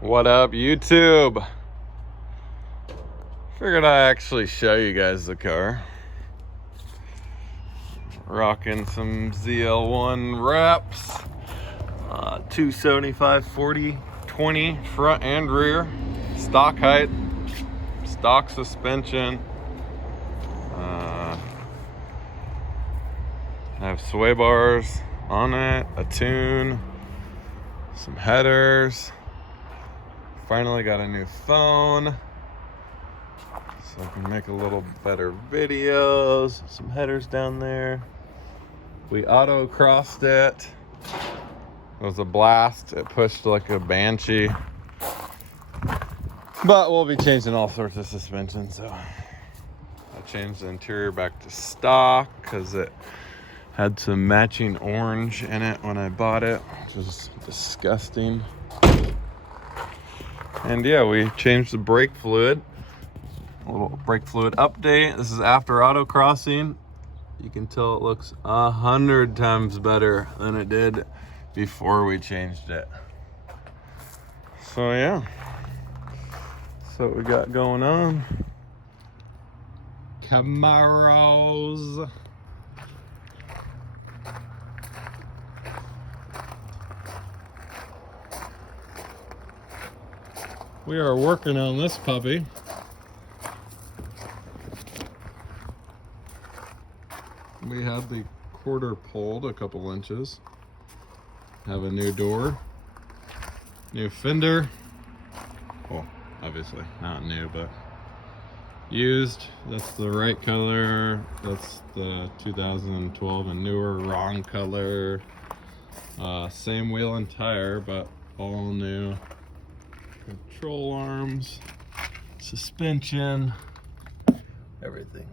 What up, YouTube? Figured I'd actually show you guys the car. Rocking some ZL1 wraps, 275 40 20 front and rear, stock height, stock suspension. I have sway bars on it, a tune, some headers. Finally got a new phone, so I can make a little better videos. Some headers down there. We autocrossed it. It was a blast. It pushed like a banshee. But we'll be changing all sorts of suspension, so I changed the interior back to stock because it had some matching orange in it when I bought it, which was disgusting. And yeah, we changed the brake fluid. A little brake fluid update. This is after autocrossing. You can tell it looks 100 times better than it did before we changed it. So yeah, that's what we got going on. Camaros. We are working on this puppy. We had the quarter pulled a couple inches. Have a new door, new fender. Well, obviously not new, but used. That's the right color. That's the 2012 and newer, wrong color. Same wheel and tire, but all new. Control arms, suspension, everything.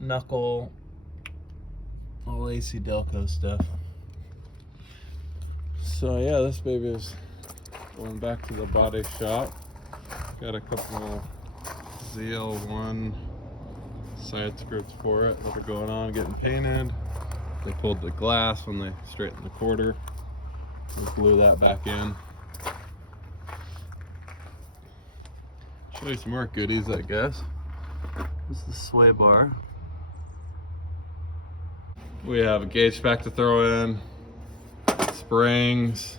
Knuckle, all AC Delco stuff. So yeah, this baby is going back to the body shop. Got a couple ZL1 side skirts for it that are going on, getting painted. They pulled the glass when they straightened the quarter. We glue that back in. Show you some more goodies, I guess. This is the sway bar. We have a gauge pack to throw in, springs.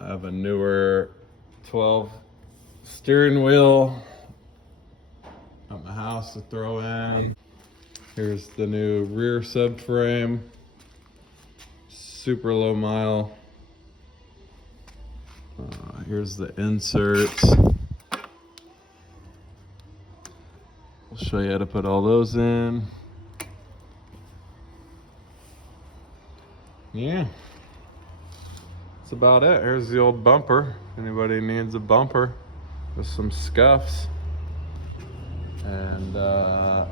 I have a newer 12 steering wheel at my house to throw in. Here's the new rear subframe, super low mile. Here's the inserts. I'll show you how to put all those in. Yeah, that's about it. Here's the old bumper. Anybody needs a bumper with some scuffs. And got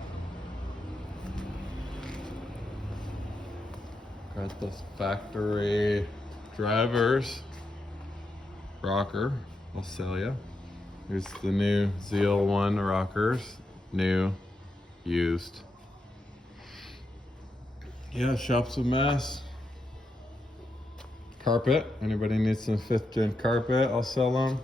this factory drivers rocker. I'll sell you. Here's the new ZL1 rockers. New, used. Yeah, shop's a mess. Carpet. Anybody needs some 5th gen carpet, I'll sell them.